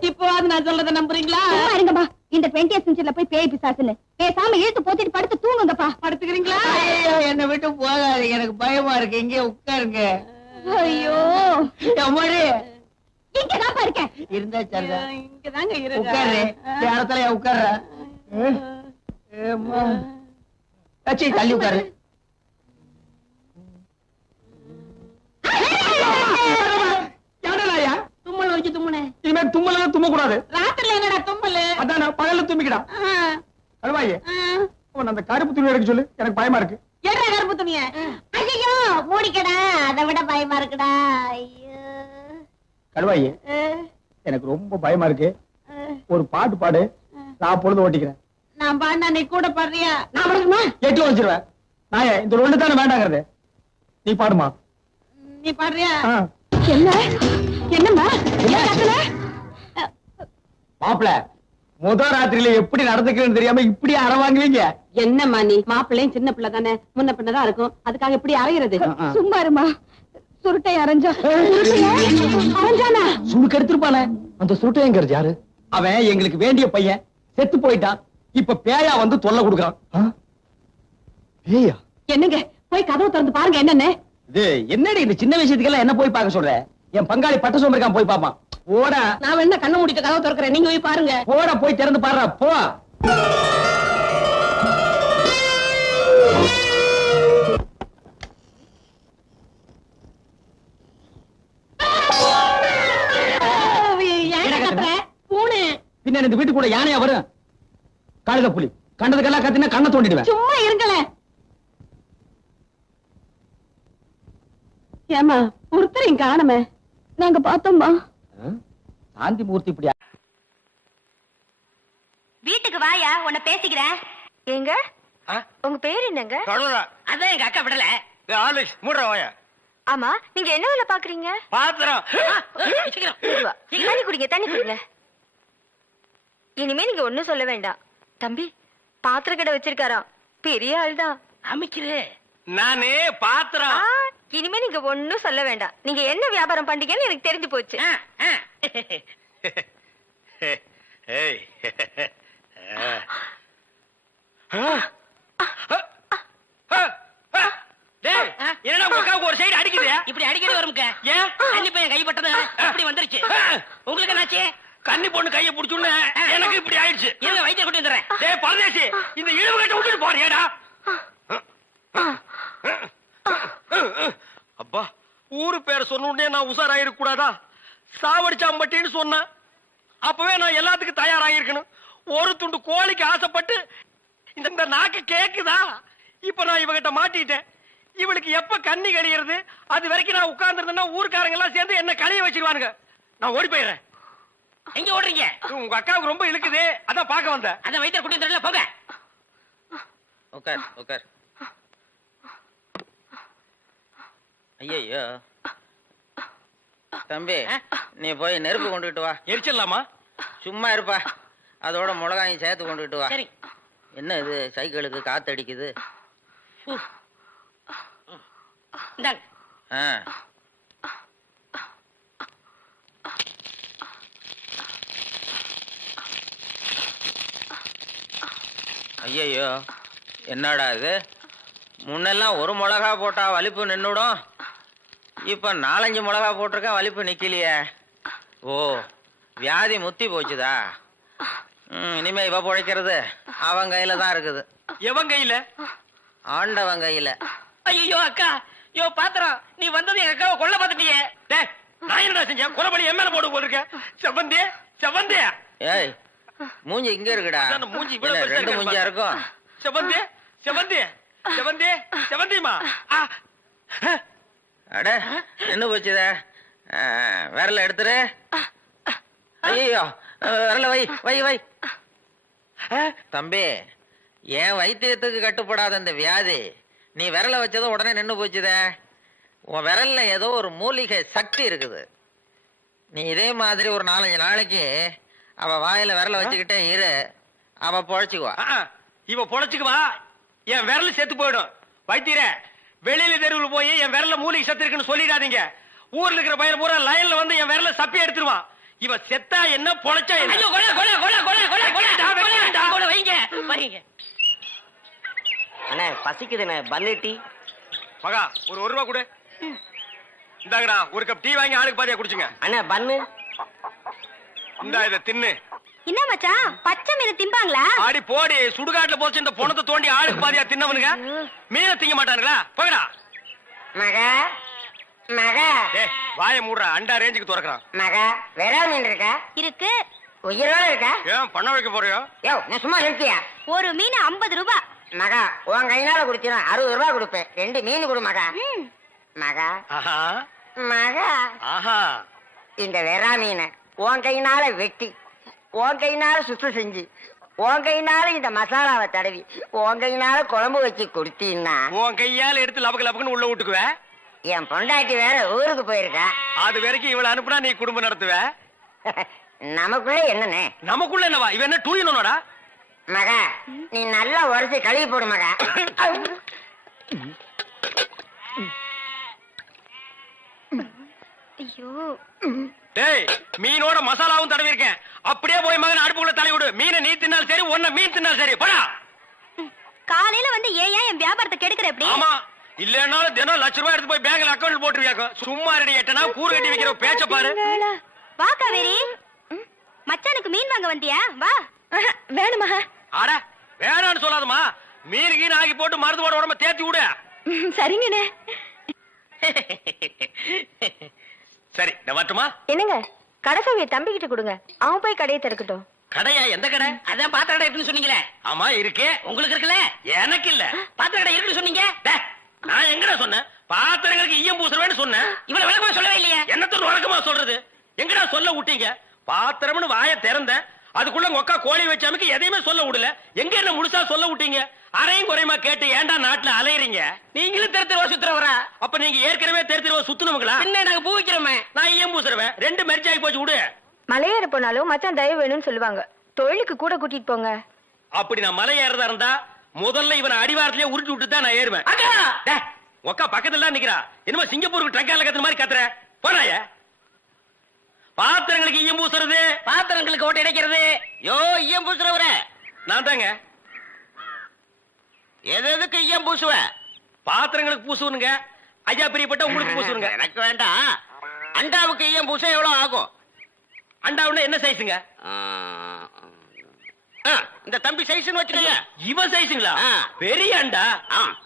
இப்போ அது நான் சொல்றத நம்புறீங்களா? இருங்கப்பா. இந்த 20th செஞ்சுரில போய் பேய் பிசாசுன்னு பேசாம இழுத்து போத்திட்டு படுத்து தூங்குங்கப்பா. படுத்துக்கிறீங்களா? என்னை விட்டு போகாது, எனக்கு பயமா இருக்கு. இங்கே உட்காருங்க. ஐயோ அம்மாடி இங்கதான் இருக்கேன். இருந்தா சரிதா. இங்கதாங்க உட்காரு. இடத்துல உட்கார்ற. தள்ளி உட்காரு. தும்மல் வச்சு தும்முனே. இனிமே தும்மல தும்ம கூடாது. ராத்திரில என்னடா தும்மல்? அதான் பகல்ல தும்பிக்கடா. அழுவாயே அந்த கருப்பு துணி எடுக்க சொல்லு, எனக்கு பயமா இருக்கு. என்ன கருப்பு துணிய? ஐயோ மூடிக்கடா, அதை விட பயமா இருக்குடா. ஐயோ கழுவாயே எனக்கு ரொம்ப பயமா இருக்கு. ஒரு பாட்டு பாடு, நான் பொழுது ஓட்டிக்கிறேன். நான் பாடினா நீ கூட பாடுறியா? நான் பாடுமா? எட்டு வச்சிருவேன். நான் இந்த ஒண்ணு தானே வேண்டாங்கிறது. நீ பாடுமா? நீ பாடுறியா? என்ன என்னம்மா மாப்பிள முதல் ராத்திரியில எப்படி நடந்துக்கிறேன்னு தெரியாம இப்படி அற வாங்குவீங்க? என்னம்மா நீ? மாப்பிள்ளையும் சின்ன பிள்ளை தானே, முன்ன பின்னதான் இருக்கும். அதுக்காக எப்படி அரைகிறது? சும்மா இருமா. சுருட்டை அரைஞ்சா அரைஞ்சானா? சுருக்கு எடுத்திருப்பானே. அந்த சுருட்டை எங்க யாரு? அவன் எங்களுக்கு வேண்டிய பையன் செத்து போயிட்டான். இப்ப பேயா வந்து தொல்லை கொடுக்கறான். பேயா? என்னங்க போய் கதவு திறந்து பாருங்க. என்னன்னு இது என்னடி இந்த சின்ன விஷயத்துக்கெல்லாம் என்ன போய் பார்க்க சொல்ற? என் பங்காளி பட்ட சோம்பேறிக்கான் போய் பாப்பான். போடா. நான் வேணா கண்ணு மூடிட்டு கதவு திறக்கிறேன், நீங்க போய் பாருங்க. போடா, போய் திறந்து பாருடா போ. பூனை பின்ன இந்த வீட்டுக்குள்ள யானையா வரும்? கழுத புலி கண்டதுக்கெல்லாம் கத்தினா கண்ணை தோண்டிடுவேன். சும்மா இருங்களே. ஏமா ஒருத்தரையும் காணுமே. நாங்க பார்த்தோம்மா. சாந்தி மூர்த்தி இப்படி வீட்டுக்கு வாயா, உன்னை பேசிக்கிறேன். ஏங்க உங்க பேர் என்னங்க? அதான் எங்க அக்கா விடல. ஆலிக்ஸ் மூடுற வாயா. ஆமா நீங்க என்ன வேலை பாக்குறீங்க? பாத்திரம். தண்ணி குடிங்க தண்ணி குடிங்க. இனிமே நீங்க ஒண்ணும் சொல்ல வேண்டாம். தம்பி பாத்திர கடை வச்சிருக்காராம், பெரிய ஆள்தான். அமைக்கிறே நானே பாத்திரம். இனிமே நீங்க ஒண்ணும் சொல்ல வேண்டாம். நீங்க என்ன வியாபாரம் பண்றீங்கன்னு எனக்கு தெரிஞ்சு போச்சு. என்னடா உனக்கு ஒரு சைடு அடிக்குது? இப்படி அடிக்கடி வரும்க்க. ஏன் கன்னி பையன் கைப்பட்டது இப்படி வந்துருச்சு. உங்களுக்கு என்னாச்சு? கன்னி பொண்ணு கையை பிடிச்சுன்னு எனக்கு இப்படி ஆயிடுச்சு. இருங்க வைத்தியர் கொண்டு வந்துடுறேன். டேய் பரதேசி, இந்த இழுவு கட்ட விட்டுட்டு போறியாடா? அப்பா ஊரு பேர் சொன்ன உடனே நான் உசாராயிருக்க கூடாதா? சாவடிச்சாம்பட்டின்னு சொன்னேன். அப்பவே நான் எல்லாத்துக்கும் தயாராகிருக்கணும். ஒரு துண்டு கோழிக்கு ஆசைப்பட்டு இந்த நாக்கு கேக்குதா? இப்ப நான் இவகிட்ட மாட்டிட்டேன். இவளுக்கு எப்ப கண்ணி கழியிறது? அது வரைக்கும் நான் உட்கார்ந்துருந்தேன்னா ஊர்க்காரங்க எல்லாம் சேர்ந்து என்ன கழிய வச்சிருவானுங்க. நான் ஓடி போயிடுறேன். எங்க ஓடுறீங்க? உங்க அக்காவுக்கு ரொம்ப இழுக்குது, அதான் பார்க்க வந்தேன். அதான் வைத்தியர் கொண்டு வந்துடல, போங்க. உட்கார் உட்கார். ஐயோ தம்பி, நீ போய் நெருப்பு கொண்டுகிட்டு வா. எரிச்சிடலாமா? சும்மா இருப்பா. அதோட மிளகாயும் சேர்த்து கொண்டுகிட்டு வா. சரி. என்ன இது சைக்கிளுக்கு காத்தடிக்குது? இந்தாங்க. ஐயோ என்னடா இது? முன்னெல்லாம் ஒரு மிளகா போட்டா வலிப்பு நின்னுடும். இப்ப 4-5 மிளகா போட்டிருக்கேன், வலிப்பு நிக்கலையே. ஓ, வியாதி முத்தி போச்சுதா? இனிமே இவ பொழைக்கிறது அவன் கையில தான் இருக்குது. எவன் கையில? ஆண்டவன் கையில. ஐயோ அக்கா, யோ பாத்திரம், நீ வந்தது எங்க அக்காவை கொல்ல பார்த்துட்டியே. டேய், நான் என்னடா செஞ்சேன்? கொலைபடி என் மேல போட்டு போட்டிருக்கேன். செவந்தே செவந்தே. ஏய், மூஞ்சி இங்க இருக்குடா. அதான் மூஞ்சி இவ்வளவு பெருசா 2 மூஞ்சியா இருக்கும். செவந்தே செவந்தே செவந்தே செவந்திமா. அட என்ன போச்சுதே? விரல எடுத்துரு. ஐயோ, விரல வை வை வை. தம்பி, என் வைத்தியத்துக்கு கட்டுப்படாத இந்த வியாதி நீ விரல வச்சதும் உடனே நின்னு போச்சுதே. உன் விரல்ல ஏதோ ஒரு மூலிகை சக்தி இருக்குது. நீ இதே மாதிரி ஒரு 4-5 நாளைக்கு அவ வாயில விரல வச்சுக்கிட்டே இரு, அவ பொழைச்சுக்குவா. இவ பொழைச்சுக்குவா, என் விரல் செத்து போயிடும். வைத்தியரே, வெளியில தெருவில் போய் என் விரல்ல மூலிகை சத்து இருக்குன்னு சொல்லிடாதீங்க. ஊர்ல இருக்கிற பையன் பூரா லைன்ல வந்து என் விரல சப்பி எடுத்துருவான். இவ செத்தா என்ன, பொழைச்சா என்ன? ஐயோ கொலை கொலை கொலை கொலை கொலை கொலை கொலை வைங்க வரீங்க. அண்ணே பசிக்குதுண்ணே, பன்னு டீ. மகா, ஒரு 1 ரூபா கொடு. இந்தாங்கடா, ஒரு கப் டீ வாங்கி ஆளுக்கு பாதியா குடிச்சுங்க. அண்ணே பன்னு. இந்தா இத தின்னு. என்ன மச்சான், பச்சை மீன் திம்பாங்களா? ஆடி போடி, சுடுகாட்டுல போச்சு இந்த பொணத்தை தோண்டி ஆளுக்கு பாதியா தின்னவனுங்க மீனை திங்க மாட்டானுங்களா? போகடா. மகா மகா, டேய், வாயை மூடுறா, அண்டா ரேஞ்சுக்கு துறக்குறான். மகா வெறா மீன் இருக்கா? இருக்கு. உயிரோட இருக்கா? ஏன் பண்ண வைக்க போறியோ? யோ, நான் சும்மா நிறுத்தியா? ஒரு மீன் 50 ரூபாய். மகா, உன் கையினால குடிச்சிடும், 60 ரூபாய் கொடுப்பேன். 2 மீன் கொடு மகா. மகா ஆஹா மகா, ஆஹா. இந்த வெறா மீனை உன் கையினால வெட்டி, உன் கையினால சுத்தம் செஞ்சு, உன் கையினால இந்த மசாலாவை தடவி, உன் கையினால குழம்பு வச்சு கொடுத்தீன்னா உன் கையால எடுத்து லபக்கு லபக்குன்னு உள்ள விட்டுக்குவ. என் பொண்டாட்டி வேற ஊருக்கு போயிருக்கா. அது வரைக்கும் இவளை அனுப்புனா நீ குடும்பம் நடத்துவ. நமக்குள்ள என்னண்ணே? நமக்குள்ள என்னவா? இவன் என்ன டூயினோடா? மகா, நீ நல்லா உரைச்சு கழுவி போடு மகா. ஐயோ, டேய், மீனோட மசாலாவும் தடவி இருக்கேன். அப்படியே போய் மகன் அடுப்புக்குள்ள தலை விடு. மீனை நீ தின்னாலும் சரி, ஒன்ன மீன் தின்னாலும் சரி. போடா. காலையில வந்து ஏன் என் வியாபாரத்தை கெடுக்கிற எப்படி? ஆமா, இல்லன்னாலும் தினம் லட்ச ரூபாய் எடுத்து போய் பேங்க்ல அக்கவுண்ட் போட்டுருவியாக்கும். சும்மா ரெடி எட்டனா கூறு கட்டி வைக்கிற பேச்ச பாரு. வா காவேரி, மச்சானுக்கு மீன் வாங்க வந்தியா? வா. வேணுமா? அட வேணான்னு சொல்லாதம்மா. மீன் கீன் ஆகி போட்டு மருந்து போட உடம்ப தேத்தி விடு. சரிங்கண்ணே. சரி, நான் வரட்டுமா? என்னங்க, கடைசாவியை தம்பிக்கிட்ட கொடுங்க, அவன் போய் கடையை திறக்கட்டும். கடையா? எந்த கடை? அதான் பாத்திர கடை இருக்குன்னு சொன்னீங்களே. ஆமா இருக்கே. உங்களுக்கு இருக்குல்ல? எனக்கு இல்ல. பாத்திர கடை இருக்குன்னு சொன்னீங்க. நான் எங்கடா சொன்னேன்? பாத்திரங்களுக்கு ஈயம் பூசுறவேன்னு சொன்னேன். இவ்வளவு விளக்கமா சொல்லவே இல்லையே. என்னத்தோட வழக்கமா சொல்றது? எங்கடா சொல்ல விட்டீங்க? பாத்திரம்னு வாயை திறந்த அதுக்குள்ள ஒக்கா கோழி வச்சாமுக்கு எதையுமே சொல்ல விடல. எங்க என்ன முழுசா சொல்ல விட்டீங்க? அரையும் குறையுமா கேட்டு ஏன்டா நாட்டுல அலையறீங்க? நீங்களும் தெரு தெருவா சுத்துறவரா? அப்ப நீங்க ஏற்கனவே தெரு தெருவா சுத்துனவங்களா? என்ன நாங்க பூ வைக்கிறோமே. நான் ஈயம் பூசுறவேன். 2 மெர்ஜ் ஆகி போச்சு. விடு. மலையேற போனாலும் மச்சான் தயவு வேணும்னு சொல்லுவாங்க. தொழிலுக்கு கூட கூட்டிட்டு போங்க. அப்படி நான் மலை ஏறதா இருந்தா முதல்ல இவனை அடிவாரத்திலே உருட்டி விட்டு தான் நான் ஏறுவேன். அக்கா, ஒக்கா பக்கத்துல தான் நிக்கிறா. என்னமோ சிங்கப்பூருக்கு ட்ரக்கால கத்துற மாதிரி கத்துற. போறாய. பாத்திரங்களுக்கு ஈயம் பூசுறது, பாத்திரங்களுக்கு ஓட்டு இடைக்கிறது. யோ, ஈயம் பூசுறவர நான் தாங்க. எதுக்கு ஈயம் பூசுவ? பாத்திரங்களுக்கு பூசுவனுங்க. ஐயா பிரியப்பட்ட உங்களுக்கு பூசுவனுங்க. எனக்கு வேண்டாம். அண்டாவுக்கு ஈயம் பூச எவ்வளவு ஆகும்? அண்டாவுன்னா என்ன சைஸுங்க? இந்த தம்பி சைஸ்னு வச்சுக்கோங்க. இவ சைஸுங்களா? பெரிய அண்டா.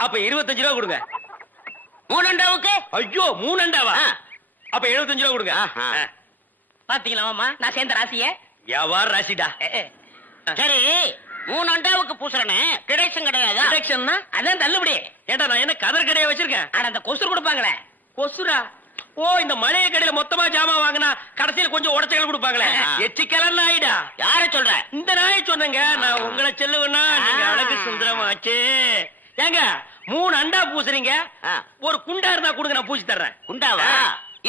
அப்ப 25 ரூபா கொடுங்க. 3 அண்டாவுக்கு? ஐயோ, 3 அண்டாவா? அப்ப 75 ரூபா கொடுங்க. பாத்தீங்களா மாமா, நான் சேர்ந்த ராசிய. வியாபார ராசிடா. சரி, 3 அண்டாவுக்கு பூசுறனே கிடைச்சும் கிடையாது. டிடக்ஷன்னா அதான் தள்ளுபடி. ஏண்டா நான் என்ன கதர் கடையை வச்சிருக்கேன்? ஆனா அந்த கொசுறு கொடுப்பாங்களே. கொசுரா? ஓ, இந்த மளிகை கடையில மொத்தமா ஜாமான் வாங்கினா கடைசியில கொஞ்சம் உடச்சல் கொடுப்பாங்களே. எச்சி கலர் நாயிடா. யார சொல்ற? இந்த நாயை சொன்னங்க. நான் உங்களை சொல்லுவேன்னா நீங்க அழகு சுந்தரமாச்சு. ஏங்க, 3 அண்டா பூசுறீங்க. ஒரு குண்டா இருந்தா கொடுங்க, நான் பூசி தர்றேன். குண்டாவா?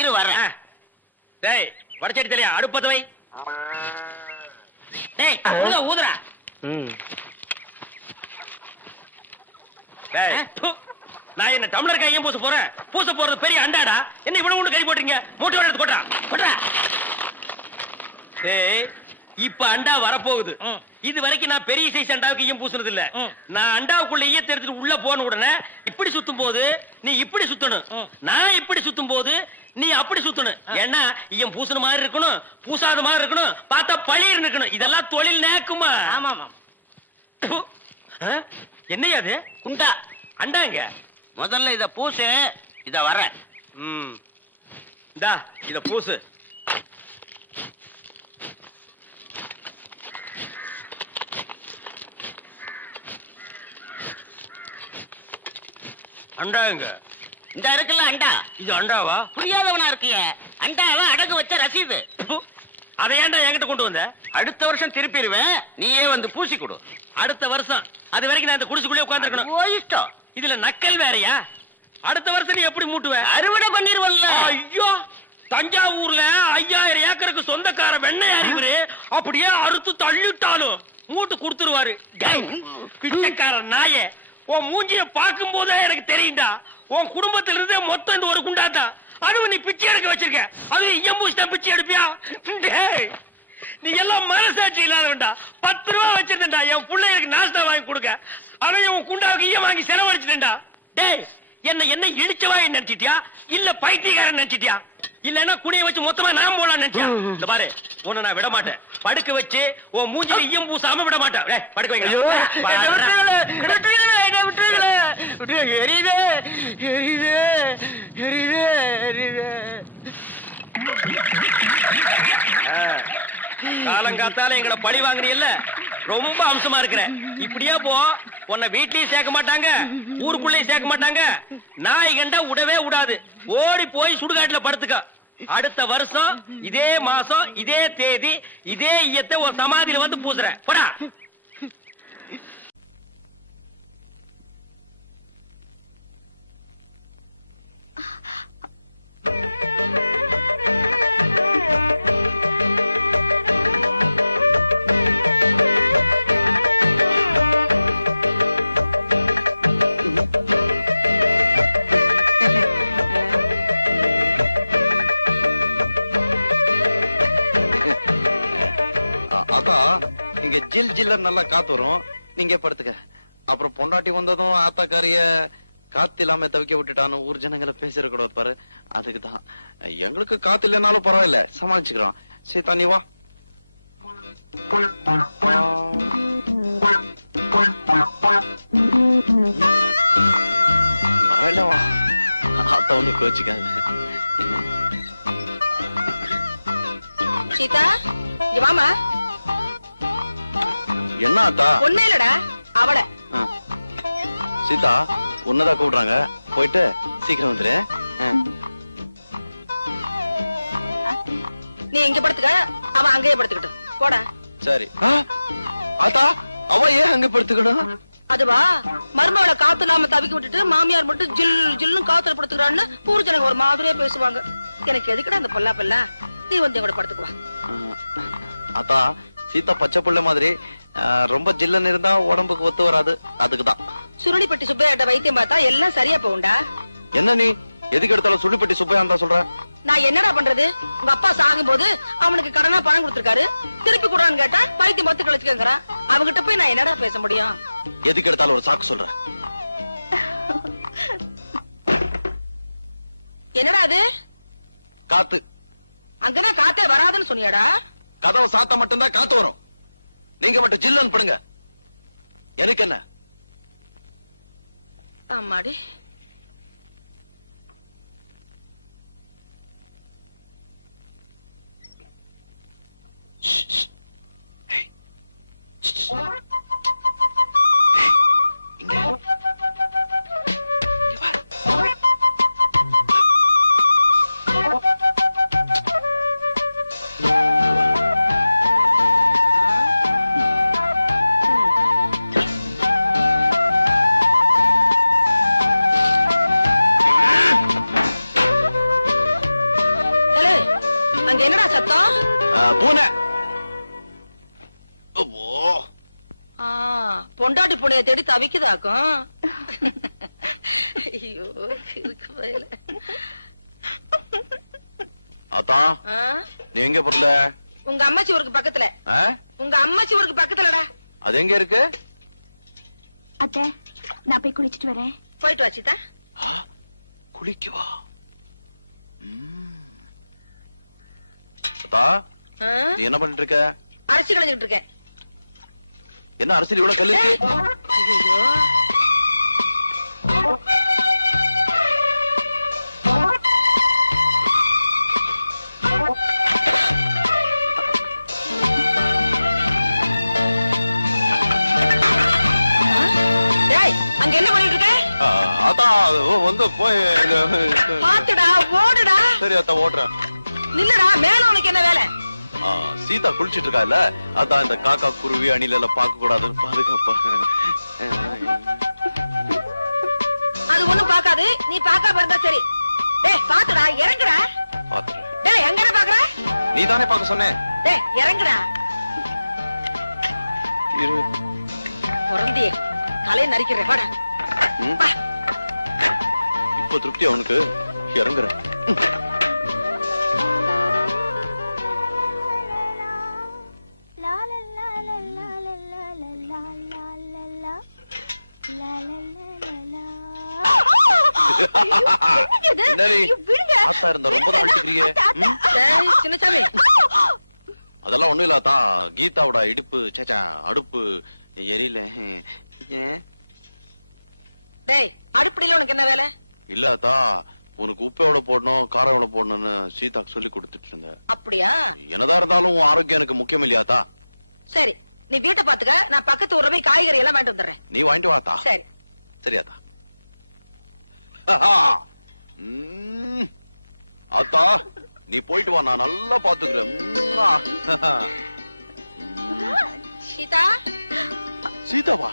இரு வர்றேன். டேய், வடச்சடி தலையா, அடுப்பத வை. டேய், ஊதுறா. டேய், நான் என்ன டம்ளர் கையும் பூச போறேன்? பூச போறது பெரிய அண்டாடா. என்ன இவ்வளவு ஒண்ணு கை போட்டீங்க? மூட்டை எடுத்து போட்டா. போடுறா. டேய், இப்ப அண்டா வரப்போகுது. இது வரைக்கும் நான் பெரிய சைஸ் அண்டாவுக்கு ஈயம் பூசுனது இல்ல. நான் அண்டாவுக்குள்ள ஈயத்தை எடுத்துட்டு உள்ள போன உடனே இப்படி சுத்தும் போது நீ இப்படி சுத்தணும், நான் இப்படி சுத்தும் போது நீ அப்படி சுத்தணும். ஏன்னா ஈயம் பூசுன மாதிரி இருக்கணும், பூசாத மாதிரி இருக்கணும், பார்த்தா பழிர் இருக்கணும். இதெல்லாம் தொழில் நேக்குமா? ஆமா ஆமா. என்னையா அது? குண்டா அண்டாங்க. முதல்ல இத பூசு, இத வர. இந்தா இத பூசு. அண்டாங்க. இந்த இருக்குல்ல அண்டா, இது அண்டாவா? புரியாதவனா இருக்கிய. அண்டாவா அடகு வச்ச ரசீது. அதை ஏன்டா என்கிட்ட கொண்டு வந்த? அடுத்த வருஷம் திருப்பிடுவேன், நீயே வந்து பூசி கொடு. அடுத்த வருஷம்? அது வரைக்கும் நான் இந்த குடிசுக்குள்ளே உட்கார்ந்துருக்கணும். ஓ இஷ்டம். இதுல நக்கல் வேறயா? அடுத்த வருஷம் நீ எப்படி மூட்டுவ? அறுவடை பண்ணிருவல்ல. ஐயோ, தஞ்சாவூர்ல 5000 ஏக்கருக்கு சொந்தக்கார வெண்ணெய் அறிவுரு அப்படியே அறுத்து தள்ளிட்டாலும் மூட்டு கொடுத்துருவாரு. பிச்சைக்கார நாயே, உன் மூஞ்சிய பார்க்கும் போதே எனக்கு தெரியும்டா, உன் குடும்பத்துல இருந்தே மொத்தம் இந்த ஒரு குண்டாதான். அதுவும் நீ பிச்சை எடுக்க வச்சிருக்க, அது எம்பூசிட்டா பிச்சை எடுப்பியா? நீ எல்லாம் மனசாட்சி இல்லாதவன்டா. 10 ரூபா வச்சிருந்தா என் பிள்ளைகளுக்கு நாஸ்தா வாங்கி கொடுக்க, அவன் உன் குண்டாவுக்கு ஈயம் வாங்கி செலவழிச்சுட்டா. டேய், என்ன இடிச்சவா நினைச்சிட்டியா இல்ல பைத்தியக்காரன் நினைச்சிட்டியா? இல்லன்னா குனிய வச்சு மொத்தமா நான் போலாம் நினைச்சியா? இந்த பாரு, உன்னை நான் விட மாட்டேன். படுக்க வச்சு உன் மூஞ்சில ஈயம் பூசாம விட மாட்டேன். படுக்க வைங்க. காலங்காத்தால எங்களை பழி வாங்குறீல்ல, ரொம்ப அம்சமா இருக்கிற. இப்படியே போ, உன்னை வீட்லயும் சேர்க்க மாட்டாங்க, ஊருக்குள்ளயும் சேர்க்க மாட்டாங்க. நாய் கண்டா விடவே விடாது. ஓடி போய் சுடுகாட்டுல படுத்துக்க. அடுத்த வருஷம் இதே மாசம் இதே தேதி இதே ஈயத்தை ஒரு சமாதியில வந்து பூசுற. போடா. இங்க ஜில் ஜில்ல நல்லா காத்து வரும், நீங்க படுத்துக்க. அப்புறம் பொண்டாட்டி வந்ததும் ஆத்தாக்காரிய காத்து இல்லாம தவிக்க விட்டுட்டான்னு ஊர் ஜனங்களை பேசிடக்கூடாது பாரு, அதுக்குதான். எங்களுக்கு காத்து இல்லைனாலும் பரவாயில்ல, சமாளிச்சுக்கிறோம். சீதா நீ வா. பரவாயில்ல வா, ஆத்தா ஒண்ணு கோச்சிக்காது. சீதா இங்க வாமா. என்ன ஆத்தா? ஒண்ணு இல்லடா, அவளை. சீதா உன்னதா கூப்பிடுறாங்க, போயிட்டு சீக்கிரம் வந்துரு. நீ இங்க படுத்துக்க, அவன் அங்கேயே படுத்துக்கிட்டு போடா. சரி. ஆத்தா அவ ஏன் அங்க படுத்துக்கணும்? அதுவா, மருமகளை காத்து இல்லாம தவிக்க விட்டுட்டு மாமியார் மட்டும் ஜில் ஜில்னு காத்துல படுத்துக்கிறான்னு ஊர் ஜனங்க ஒரு மாதிரியே பேசுவாங்க. எனக்கு எதுக்குடா அந்த பொல்லா பெல்லா? நீ வந்து எங்கூட படுத்துக்குவா. ஆத்தா சீதா பச்சை புள்ள மாதிரி ரொம்ப ஜில்லன்னு இருந்தா உடம்புக்கு ஒத்து வராது, அதுக்குதான். சுருளிப்பட்டி சுப்பையாட்ட வைத்தியம் பார்த்தா எல்லாம் சரியா போகும்டா. என்ன நீ எதுக்கு எடுத்தாலும் சுருளிப்பட்டி சுப்பையா தான் சொல்ற? நான் என்னடா பண்றது? உங்க அப்பா சாகும் போது அவனுக்கு கடனா பணம் கொடுத்திருக்காரு, திருப்பி கூடான்னு கேட்டா வைத்தியம் மொத்த கழிச்சுக்கங்கிறான். அவங்கிட்ட போய் நான் என்னடா பேச முடியும்? எதுக்கு எடுத்தாலும் ஒரு சாக்கு சொல்ற. என்னடா அது? காத்து. அங்கதான் காத்தே வராதுன்னு சொன்னியாடா? கதவை சாத்தா மட்டும்தான் காத்து வரும், நீங்க மட்டும் ஜில்லன்னு படுங்க. எனக்கு என்ன? ஆமாடி. அங்க என்னடா சத்தம்? பூனை. பொண்டாட்டி பூனையை தேடி தவிக்குதாக்கும். ஐயோ இருக்கு வயல. ஆத்தா நீ எங்க பொருள? உங்க அம்மாச்சி ஊருக்கு பக்கத்துல. உங்க அம்மாச்சி ஊருக்கு பக்கத்துலடா. அது எங்க இருக்கு? அத்தை, நான் போய் குளிச்சிட்டு வரேன். போயிட்டு வா சீதா. குளிக்கவா? அத்தா, நீ என்ன பண்ணிட்டு இருக்க? அரிசி களைஞ்சிட்டு இருக்கேன். என்ன அரசியல் இவ்வளவு கல்லு இருக்கு? ஐயோ, அங்க என்ன பண்ணிட்டு இருக்க? அத்தா வந்து போய் பாத்துடா, ஓடுடா. சரி அத்தா ஓடுறேன். நில்லுடா, மேல உனக்கு என்ன வேலை? சீதா குளிச்சிட்டு இருக்கா இல்ல, அதான் இந்த காக்கா குருவி அணில எல்லாம் பார்க்க கூடாதுன்னு பாதுகாப்பா. அது ஒண்ணும் பாக்காது, நீ பாக்காம இருந்தா சரி. டேய் பாத்துடா, இறங்குடா. பாத்துறேன். டேய் எங்கடா பாக்குற? நீ தானே பார்க்க சொன்னே. டேய் இறங்குடா. பொறந்தியே தலையை நரிக்கிறேன், வாடா. இப்போ திருப்தி அவனுக்கு, இறங்குறேன். அதெல்லாம் ஒண்ணும் இல்லாதா, கீதாவோட இடுப்பு சேச்சா அடுப்பு எரியல. டேய் அடுப்படியில உனக்கு என்ன வேலை? இல்லாதா, உனக்கு உப்பு எவ்வளவு போடணும் காரம் எவ்வளவு போடணும்னு சீதாக்கு சொல்லி கொடுத்துட்டு இருந்த. அப்படியா? என்னதான் இருந்தாலும் உன் ஆரோக்கியம் எனக்கு முக்கியம் இல்லையாத்தா? சரி, நீ வீட்டை பாத்துக்க, நான் பக்கத்து ஊர்ல போய் காய்கறி எல்லாம் வாங்கிட்டு வந்துடுறேன். நீ வாங்கிட்டு வாத்தா. சரி சரியாத்தா. அத்தா நீ போயிட்டு வா, நான் நல்லா பாத்துக்கிறேன். சீதா. சீதாவா?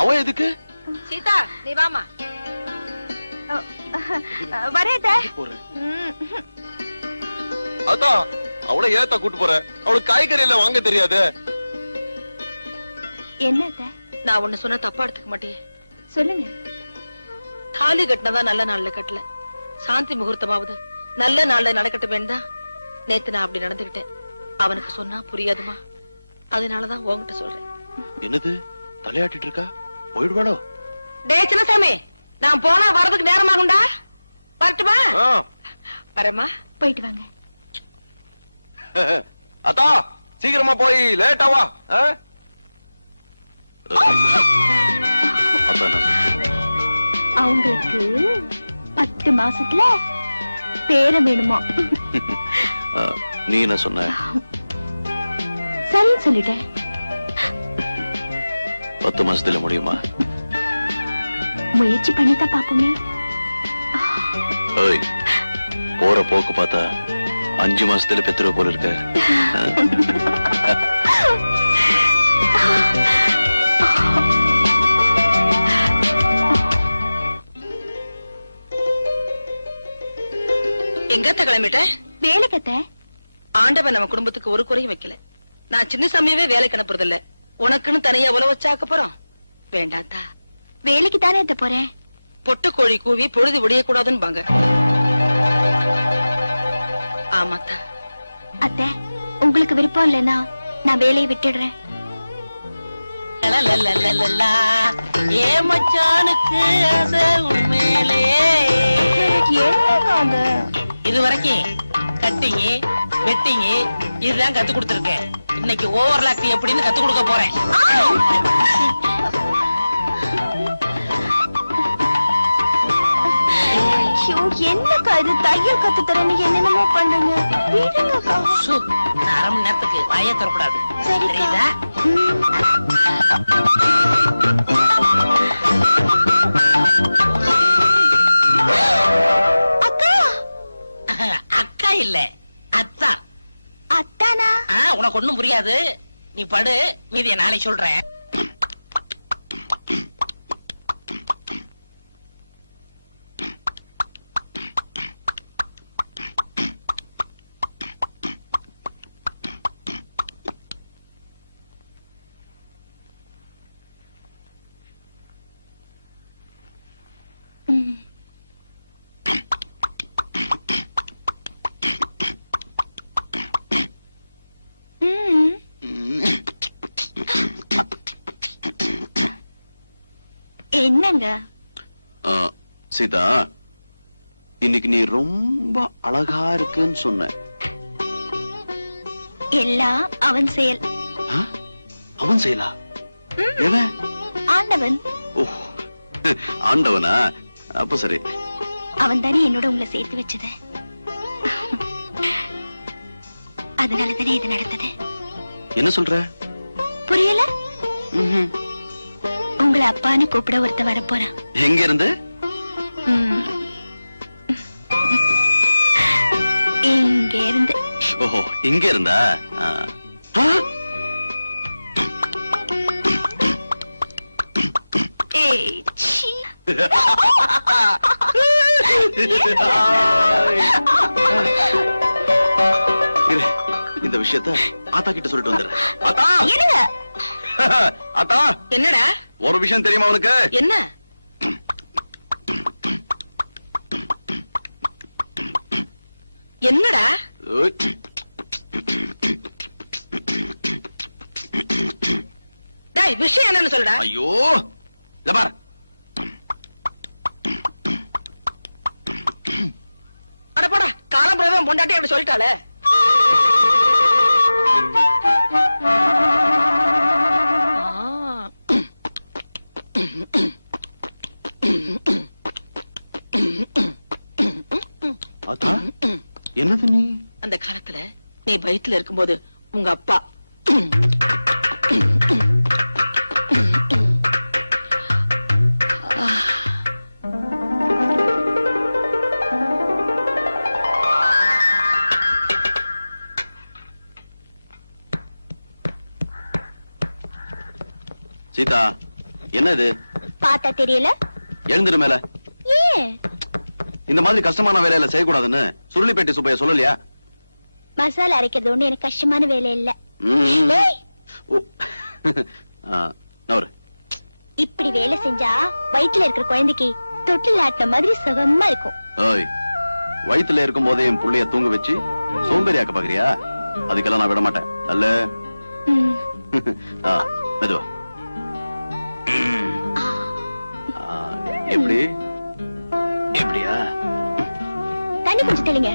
அவ எதுக்கு? சீதா நீ வாமா. வரேன். அத்தா அவளை ஏத்தா கூட்டு போற? அவளுக்கு காய்கறி எல்லாம் வாங்க தெரியாது. என்ன? நான் ஒண்ணு சொன்ன தப்பா எடுத்துக்க மாட்டியே? சொல்லுங்க. தாலி கட்டினதான் நல்ல நாள்ல கட்டல, சாந்தி முகூர்த்தமாவது நல்ல நாள்ல நடக்கட்டும் வேண்டாம். நேத்து நான் அப்படி நடந்துகிட்டேன். அவனுக்கு சொன்னா புரியாதுமா, அதனாலதான் உன்கிட்ட சொல்றேன். என்னது தலையாட்டிட்டு இருக்கா? போயிடுவாளோ? டே சின்னசாமி, நான் போனா வரதுக்கு நேரமாகும்டா. வரட்டுமா? வரமா, போயிட்டு வாங்க. அத்தா சீக்கிரமா போய் லேட்டா வா. அவங்களுக்கு 10 மாசத்துல பேரம் வேணுமா? நீ என்ன சொன்ன? சரின்னு சொல்லிட்டேன். 10 மாசத்துல முடியுமா? முயற்சி பண்ணித்தான் பாப்போமே. போற போக்கு பார்த்தா 5 மாசத்துல பெத்துற போல இருக்க. எங்கத்த கிளம்பிட்ட? வேலைக்கத்த. ஆண்டவன் நம்ம குடும்பத்துக்கு ஒரு குறையும் வைக்கல. நான் சின்ன சமயமே வேலைக்கு அனுப்புறதில்ல. உனக்குன்னு தனியா உழவு வச்சாக்க போறோம். வேண்டாத்தா. வேலைக்கு தானே எத்த போறேன். பொட்டு கோழி கூவி பொழுது விடிய கூடாதுன்னு பாங்க. ஆமாத்தா. அத்தை, உங்களுக்கு விருப்பம் இல்லைன்னா நான் வேலையை விட்டுடுறேன். ஏ மச்சானுக்கு ஆசை உண்மையிலே. இது வரைக்கும் கட்டிங் வெட்டிங் இதுதான் கத்து கொடுத்துருக்கேன். இன்னைக்கு ஓவர்லாக் எப்படின்னு கத்து கொடுக்க போறேன். என்னக்கா இது தையல் கத்து தரேன்னு என்னென்னமோ பண்றீங்க. விடுங்கக்கா. 1/2 மணி நேரத்துக்கு வாயே தரக்கூடாது. சரிதா? அக்கா. அக்கா இல்ல, அத்தா. அத்தானா? உனக்கு ஒண்ணும் புரியாது. நீ படு, மீதிய நாளை சொல்றேன். என்னங்க சீதா, இன்னைக்கு நீ ரொம்ப அழகா இருக்குன்னு சொன்ன. எல்லாம் அவன் செயல். அவன் செயலா? எவன்? ஆண்டவன். ஆண்டவனா? அப்ப சரி. அவன் தானே என்னோட உங்களை சேர்த்து வச்சது. அதனால தானே இது நடந்தது. என்ன சொல்ற? புரியல? உங்களை அப்பான்னு கூப்பிட ஒருத்த வரப்போறான். எங்க இருந்து? இங்க இருந்து. ஓஹோ, இங்க இருந்தா? இந்த விஷயத்த ஆத்தா கிட்ட சொல்லிட்டு வந்துடுறேன். ஆத்தா! ஆத்தா! என்னடா? ஒரு விஷயம் தெரியுமா உனக்கு? என்ன? என்னடா? டேய், விஷயம் என்னன்னு சொல்லுடா. ஐயோ, லபார். அட போடா, காலம்புறவன் பொண்டாட்டி அப்படி சொல்லிட்டாளே. ஆத்தா, என்னது நீ? அந்த காலத்துல நீ வயித்துல இருக்கும்போது உங்க அப்பா சீதா, என்ன இது? பார்த்தா தெரியல. எழுந்துரு மேல. ஏன் இந்த மாதிரி கஷ்டமான வேலையில செய்யக்கூடாதுன்னு சுருளிப்பேட்டை சுப்பைய சொல்லலையா? மசாலா அரைக்கிறது ஒண்ணு எனக்கு கஷ்டமான வேலை இல்ல. நவரு. இப்படி வேலை செஞ்சா வயிற்றுல இருக்கிற குழந்தைக்கு தொட்டில் ஆட்டின மாதிரி சுகமா இருக்கும். ஓய், வயிற்றுல இருக்கும் போதே என் புள்ளைய தூங்க வச்சு சோம்பேறியாக்க பாக்குறியா? அதுக்கெல்லாம் நான் விட மாட்டேன். அல்ல மெதுவா. எப்படி? எப்படியா? தண்ணி கொஞ்சம் தெளிங்க.